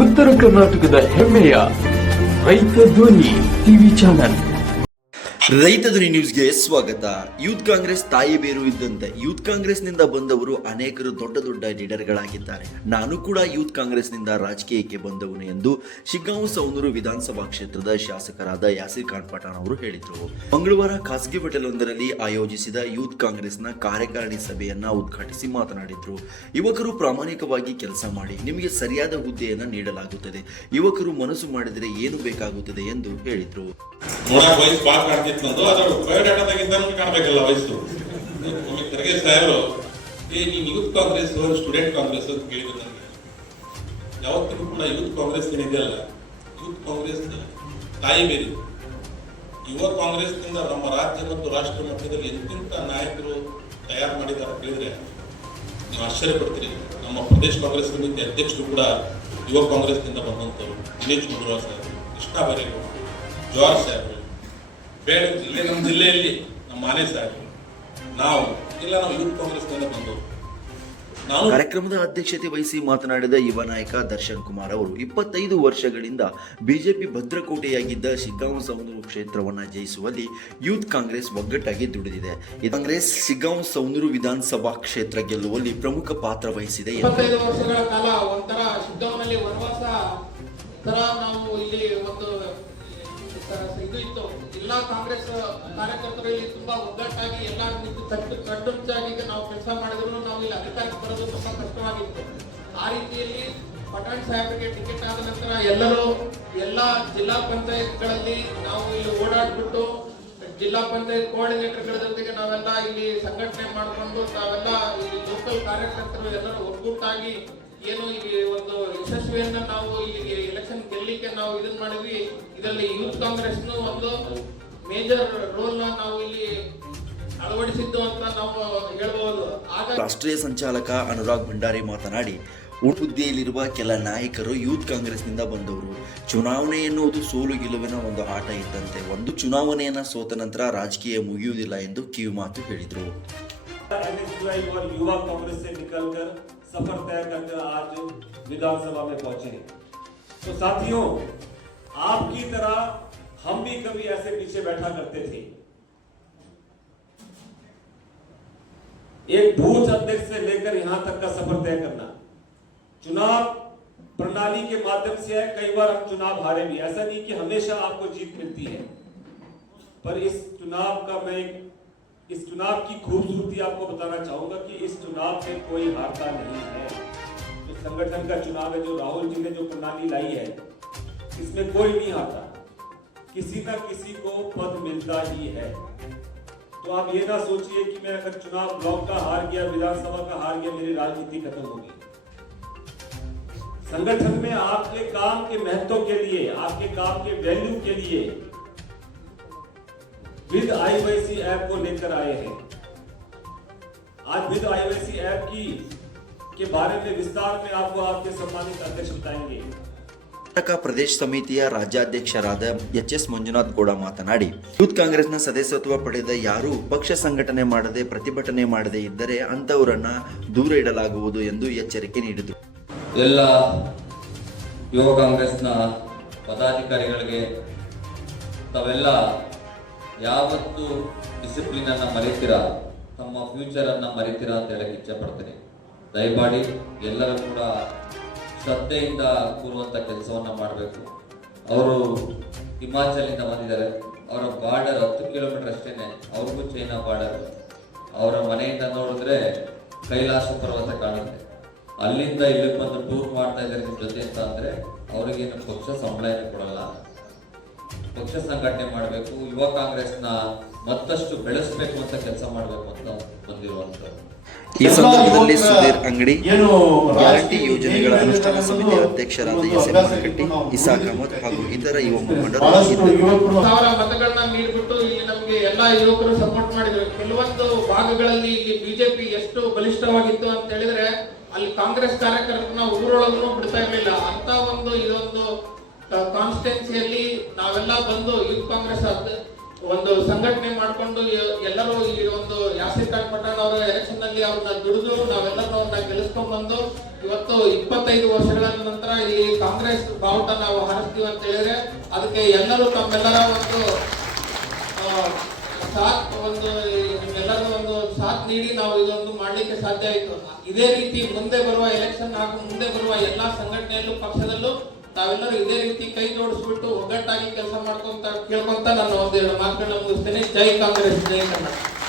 ಉತ್ತರ ಕರ್ನಾಟಕದ ಹೆಮ್ಮೆಯ ರೈತ ಧ್ವನಿ ಟಿವಿ ಚಾನಲ್. ರೈತ ಧ್ವನಿ ನ್ಯೂಸ್ಗೆ ಸ್ವಾಗತ. ಯೂತ್ ಕಾಂಗ್ರೆಸ್ ತಾಯಿ ಬೇರು ಇದ್ದಂತೆ ಯೂತ್ ಕಾಂಗ್ರೆಸ್ನಿಂದ ಬಂದವರು ಅನೇಕರು ದೊಡ್ಡ ದೊಡ್ಡ ಲೀಡರ್ಗಳಾಗಿದ್ದಾರೆ ನಾನು ಕೂಡ ಯೂತ್ ಕಾಂಗ್ರೆಸ್ನಿಂದ ರಾಜಕೀಯಕ್ಕೆ ಬಂದವನು ಎಂದು ಶಿಗ್ಗಾಂವ್ ಸೌನೂರು ವಿಧಾನಸಭಾ ಕ್ಷೇತ್ರದ ಶಾಸಕರಾದ ಯಾಸಿರ್ ಖಾನ್ ಪಠಾಣ್ ಅವರು ಹೇಳಿದರು. ಮಂಗಳವಾರ ಖಾಸಗಿ ಹೋಟೆಲ್ ಒಂದರಲ್ಲಿ ಆಯೋಜಿಸಿದ ಯೂತ್ ಕಾಂಗ್ರೆಸ್ನ ಕಾರ್ಯಕಾರಿಣಿ ಸಭೆಯನ್ನ ಉದ್ಘಾಟಿಸಿ ಮಾತನಾಡಿದರು. ಯುವಕರು ಪ್ರಾಮಾಣಿಕವಾಗಿ ಕೆಲಸ ಮಾಡಿ ನಿಮಗೆ ಸರಿಯಾದ ಹುದ್ದೆಯನ್ನ ನೀಡಲಾಗುತ್ತದೆ. ಯುವಕರು ಮನಸ್ಸು ಮಾಡಿದರೆ ಏನು ಬೇಕಾಗುತ್ತದೆ ಎಂದು ಹೇಳಿದ್ರು. ನೋಡಕ್ ವಯಸ್ಸು ಭಾಳ ಕಾಣ್ತಿತ್ತು ತೆಗೆದ ಕಾಣಬೇಕಲ್ಲ ವಯಸ್ಸು. ಒಮ್ಮೆ ಖರ್ಗೆ ಸಾಹೇಬರು, ಏ ಯೂತ್ ಕಾಂಗ್ರೆಸ್ ಸ್ಟೂಡೆಂಟ್ ಕಾಂಗ್ರೆಸ್ ಅಂತ ಕೇಳಿದ್ರು ನನಗೆ. ಯಾವತ್ತಿಗೂ ಕೂಡ ಯೂತ್ ಕಾಂಗ್ರೆಸ್ ಏನಿದೆಯಲ್ಲ, ಯೂತ್ ಕಾಂಗ್ರೆಸ್ ತಾಯಿ ಬೇರೆ. ಯುವ ಕಾಂಗ್ರೆಸ್ನಿಂದ ನಮ್ಮ ರಾಜ್ಯ ಮತ್ತು ರಾಷ್ಟ್ರ ಮಟ್ಟದಲ್ಲಿ ಎಂತೆಂಥ ನಾಯಕರು ತಯಾರು ಮಾಡಿದ್ದಾರೆ ಕೇಳಿದ್ರೆ, ನೀವು ಆಶ್ಚರ್ಯ ಪಡ್ತೀರಿ. ನಮ್ಮ ಪ್ರದೇಶ ಕಾಂಗ್ರೆಸ್ ಸಮಿತಿ ಅಧ್ಯಕ್ಷರು ಕೂಡ ಯುವ ಕಾಂಗ್ರೆಸ್ನಿಂದ ಬಂದಂಥವ್ರು. ದಿನೇಶ್ ಗುಂಡೂರಾವ್ ಸಾಹೇಬ್ ಕೃಷ್ಣ ಬರೇಗೌಡ ಜವಾಹರ್ ಸಾಹೇಬರು. ಬೇಡ ಜಿಲ್ಲೆ ನಮ್ಮ ಜಿಲ್ಲೆಯಲ್ಲಿ ನಮ್ಮ ಮಾನೆ ಸಾಹೇಬ್ ನಾವು ಇಲ್ಲ ನಾವು ಯೂತ್ ಕಾಂಗ್ರೆಸ್ನಿಂದ ಬಂದವರು. ನಾನು ಕಾರ್ಯಕ್ರಮದ ಅಧ್ಯಕ್ಷತೆ ವಹಿಸಿ ಮಾತನಾಡಿದ ಯುವ ನಾಯಕ ದರ್ಶನ್ ಕುಮಾರ್ ಅವರು ಇಪ್ಪತ್ತೈದು ವರ್ಷಗಳಿಂದ ಬಿಜೆಪಿ ಭದ್ರಕೋಟೆಯಾಗಿದ್ದ ಶಿಗ್ಗಾಂವ್ ಸೌಂದೂರು ಕ್ಷೇತ್ರವನ್ನು ಜಯಿಸುವಲ್ಲಿ ಯೂತ್ ಕಾಂಗ್ರೆಸ್ ಒಗ್ಗಟ್ಟಾಗಿ ದುಡಿದಿದೆ. ಈ ಕಾಂಗ್ರೆಸ್ ಶಿಗ್ಗಾಂವ್ ಸೌಂದೂರು ವಿಧಾನಸಭಾ ಕ್ಷೇತ್ರ ಗೆಲ್ಲುವಲ್ಲಿ ಪ್ರಮುಖ ಪಾತ್ರ ವಹಿಸಿದೆ ವರ್ಷಗಳ ಕಾಲ ಒಂಥರ ಶಿಗ್ಗಾಂವ್ನಲ್ಲಿ ವನವಾಸ ನಾವು ಇಲ್ಲಿ ಒಂದು ಇದು ಇತ್ತು. ಎಲ್ಲಾ ಕಾಂಗ್ರೆಸ್ ಕಾರ್ಯಕರ್ತರಲ್ಲಿ ತುಂಬಾ ಒಗ್ಗಟ್ಟಾಗಿ ಎಲ್ಲಾ ಕಟ್ಟು ಕಟ್ಟುನಿಟ್ಟಾಗಿ ನಾವು ಕೆಲಸ ಮಾಡಿದ್ರು, ನಾವು ಇಲ್ಲಿ ಅಧಿಕಾರಕ್ಕೆ ಬರೋದು ತುಂಬಾ ಕಷ್ಟವಾಗಿತ್ತು. ಆ ರೀತಿಯಲ್ಲಿ ಪಠಾಣ್ ಸಾಹೇಬರಿಗೆ ಟಿಕೆಟ್ ಆದ ನಂತರ ಎಲ್ಲರೂ ಎಲ್ಲಾ ಜಿಲ್ಲಾ ಪಂಚಾಯತ್ಗಳಲ್ಲಿ ನಾವು ಇಲ್ಲಿ ಓಡಾಡ್ಬಿಟ್ಟು ಜಿಲ್ಲಾ ಪಂಚಾಯತ್ ಕೋಆರ್ಡಿನೇಟರ್ಗಳ ಜೊತೆಗೆ ನಾವೆಲ್ಲ ಇಲ್ಲಿ ಸಂಘಟನೆ ಮಾಡಿಕೊಂಡು ನಾವೆಲ್ಲ ಇಲ್ಲಿ ಲೋಕಲ್ ಕಾರ್ಯಕರ್ತರು ಎಲ್ಲರೂ ಒಗ್ಗೂಟಾಗಿ ಏನು ಈ ಒಂದು ಯಶಸ್ವಿಯನ್ನು ನಾವು ಇಲ್ಲಿ ಹೇಳಲಿಕ್ಕೆ ನಾವು ಇದನ್ನ ಮಾಡಿದ್ವಿ. ಇದರಲ್ಲಿ ಯೂತ್ ಕಾಂಗ್ರೆಸ್ ಒಂದು ಮೇಜರ್ ರೋಲ್ ನಾವು ಇಲ್ಲಿ ಅಳವಡಿಸಿದ್ದು ಅಂತ ನಾವು ಹೇಳಬಹುದು ರಾಷ್ಟ್ರೀಯ ಸಂಚಾಲಕ ಅನುರಾಗ್ ಭಂಡಾರಿ ಮಾತನಾಡಿ ಹುದ್ದೆಯಲ್ಲಿರುವ ಕೆಲ ನಾಯಕರು ಯೂತ್ ಕಾಂಗ್ರೆಸ್ನಿಂದ ಬಂದವರು. ಚುನಾವಣೆ ಎನ್ನುವುದು ಸೋಲು ಗೆಲುವಿನ ಒಂದು ಆಟ ಇದ್ದಂತೆ. ಒಂದು ಚುನಾವಣೆಯನ್ನು ಸೋತ ನಂತರ ರಾಜಕೀಯ ಮುಗಿಯುವುದಿಲ್ಲ ಎಂದು ಕಿವಿಮಾತು ಹೇಳಿದರು. ವಿಧಾನಸಭಾ तो साथियों, आपकी तरह हम भी कभी ऐसे पीछे बैठा करते थे। एक बूथ अध्यक्ष से लेकर यहाँ तक का सफ़र तय करना। चुनाव प्रणाली के माध्यम से है, कई बार हम चुनाव हारे भी। ऐसा नहीं कि हमेशा आपको जीत मिलती है। पर इस चुनाव का मैं इस चुनाव की खूबसूरती आपको बताना चाहूँगा कि इस चुनाव में कोई हारता नहीं है। संगठन का चुनाव है, जो राहुल जी ने जो प्रणाली लाई है, इसमें कोई नहीं हारता किसी ना किसी को पद मिलता ही है। तो आप ये ना सोचिए कि मैं अगर चुनाव ब्लॉक का हार गया, विधानसभा का हार गया, मेरी राजनीति खत्म होगी। संगठन में आपके काम के महत्व के लिए, आपके काम के वैल्यू के लिए, विद आईवाईसी ऐप को लेकर आए हैं। आज विद आईवाईसी ऐप की के बारे में विस्तार में आपको आपके सम्मानित अध्यक्ष बताएंगे ಕರ್ನಾಟಕ ಪ್ರದೇಶ ಸಮಿತಿಯ ರಾಜ್ಯಾಧ್ಯಕ್ಷರಾದ ಎಚ್ ಎಸ್ ಮಂಜುನಾಥ್ ಗೌಡ ಮಾತನಾಡಿ ಯೂತ್ ಕಾಂಗ್ರೆಸ್ನ ಸದಸ್ಯತ್ವ ಪಡೆದ ಯಾರು ಪಕ್ಷ ಸಂಘಟನೆ ಮಾಡದೆ ಪ್ರತಿಭಟನೆ ಮಾಡದೆ ಇದ್ದರೆ ಅಂತವರನ್ನ ದೂರ ಇಡಲಾಗುವುದು ಎಂದು ಎಚ್ಚರಿಕೆ ನೀಡಿದರು ಎಲ್ಲ ಯುವ ಕಾಂಗ್ರೆಸ್ನ ಪದಾಧಿಕಾರಿಗಳಿಗೆ ತಾವೆಲ್ಲ ಯಾವತ್ತು ಡಿಸಿಪ್ಲಿನನ್ನು ಮರಿತೀರಾ ತಮ್ಮ ಫ್ಯೂಚರನ್ನು ಮರಿತೀರಾ ಅಂತ ಹೇಳಕ್ಕೆ ಇಚ್ಛೆ ಪಡ್ತೀನಿ ದಯಮಾಡಿ ಎಲ್ಲರೂ ಕೂಡ ಶ್ರದ್ಧೆಯಿಂದ ಕೂರುವಂಥ ಕೆಲಸವನ್ನು ಮಾಡಬೇಕು. ಅವರು ಹಿಮಾಚಲಿಂದ ಬಂದಿದ್ದಾರೆ. ಅವರ ಬಾರ್ಡರ್ ಹತ್ತು ಕಿಲೋಮೀಟರ್ ಅಷ್ಟೇನೆ. ಅವ್ರಿಗೂ ಚೈನಾ ಬಾರ್ಡರ್. ಅವರ ಮನೆಯಿಂದ ನೋಡಿದ್ರೆ ಕೈಲಾಸ ಪರ್ವತ ಕಾಣುತ್ತೆ. ಅಲ್ಲಿಂದ ಇಲ್ಲಿಗೆ ಬಂದು ಟೂರ್ ಮಾಡ್ತಾ ಇದ್ದಾರೆ ನಿಮ್ಮ ಜೊತೆ ಅಂತ ಅಂದರೆ ಅವರಿಗೇನು ಪಕ್ಷ ಸಂಬಳ ಕೊಡಲ್ಲ. ಪಕ್ಷ ಸಂಘಟನೆ ಮಾಡಬೇಕು. ಯುವ ಕಾಂಗ್ರೆಸ್ನ ಮತ್ತಷ್ಟು ಬೆಳೆಸಬೇಕು ಅಂತ ಕೆಲಸ ಮಾಡಬೇಕು ಅಂತ ಬಂದಿರುವಂಥದ್ದು. ಈ ಸಂದರ್ಭದಲ್ಲಿ ಸುಧೀರ್ ಅಂಗಡಿ ಗ್ಯಾರಂಟಿ ಯೋಜನೆಗಳ ಅನುಷ್ಠಾನ ಸಮಿತಿ ಅಧ್ಯಕ್ಷರಾದ ಎಸ್ ಎಂ ಮಾರ್ಕಟ್ಟಿ ಇಸಾಕ್ ಅಹಮದ್ ಹಾಗೂ ಇತರ ಯುವ ಮುಖಂಡರು. ಸಾವಿರ ಮತಗಳನ್ನ ನೀಡಿಬಿಟ್ಟು ಇಲ್ಲಿ ನಮಗೆ ಎಲ್ಲಾ ಯುವಕರು ಸಪೋರ್ಟ್ ಮಾಡಿದ್ರು. ಕೆಲವೊಂದು ಭಾಗಗಳಲ್ಲಿ ಇಲ್ಲಿ ಬಿಜೆಪಿ ಎಷ್ಟು ಬಲಿಷ್ಠವಾಗಿತ್ತು ಅಂತ ಹೇಳಿದ್ರೆ ಅಲ್ಲಿ ಕಾಂಗ್ರೆಸ್ ಕಾರ್ಯಕರ್ತರನ್ನ ಊರೊಳಗೂ ಬಿಡ್ತಾ ಇರಲಿಲ್ಲ. ಅಂತ ಒಂದು ಇದೊಂದು ಕಾನ್ಸ್ಟಿಟ್ಯೂನ್ಸಿಯಲ್ಲಿ ನಾವೆಲ್ಲ ಬಂದು ಯೂತ್ ಕಾಂಗ್ರೆಸ್ ಒಂದು ಸಂಘಟನೆ ಮಾಡಿಕೊಂಡು ಎಲ್ಲರೂ ಈ ಒಂದು ಯಾಸಿ ಕಾಕ್ ಪಟ್ಟಣ ಅವರ ಎಲೆಕ್ಷನ್ ಅವ್ರನ್ನ ದುಡಿದು ನಾವೆಲ್ಲರೂ ಅವ್ರನ್ನ ಗೆಲ್ಲಿಸ್ಕೊಂಡ್ ಬಂದು ಇವತ್ತು ಇಪ್ಪತ್ತೈದು ವರ್ಷಗಳ ನಂತರ ಈ ಕಾಂಗ್ರೆಸ್ ಬಾವುಟ ನಾವು ಹಾರಿಸ್ತೀವಿ ಅಂತ ಹೇಳಿದ್ರೆ ಅದಕ್ಕೆ ಎಲ್ಲರೂ ತಮ್ಮೆಲ್ಲರ ಒಂದು ಸಾಥ್, ಒಂದು ನಿಮ್ಮೆಲ್ಲರೂ ಒಂದು ಸಾಥ್ ನೀಡಿ ನಾವು ಇದೊಂದು ಮಾಡ್ಲಿಕ್ಕೆ ಸಾಧ್ಯ ಆಯಿತು. ಇದೇ ರೀತಿ ಮುಂದೆ ಬರುವ ಎಲೆಕ್ಷನ್ ಹಾಗೂ ಮುಂದೆ ಬರುವ ಎಲ್ಲಾ ಸಂಘಟನೆಯಲ್ಲೂ ಪಕ್ಷದಲ್ಲೂ ತಾವೆಲ್ಲರೂ ಇದೇ ರೀತಿ ಕೈ ಜೋಡಿಸ್ಬಿಟ್ಟು ಒಗ್ಗಟ್ಟಾಗಿ ಕೆಲಸ ಮಾಡ್ಕೊಂತ ಕೇಳ್ಕೊಂತ ನಾನು ಒಂದೆರಡು ಮಾತುಗಳನ್ನ ಮುಗಿಸ್ತೇನೆ. ಜೈ ಕಾಂಗ್ರೆಸ್, ಜೈ ಕರ್ನಾಟಕ.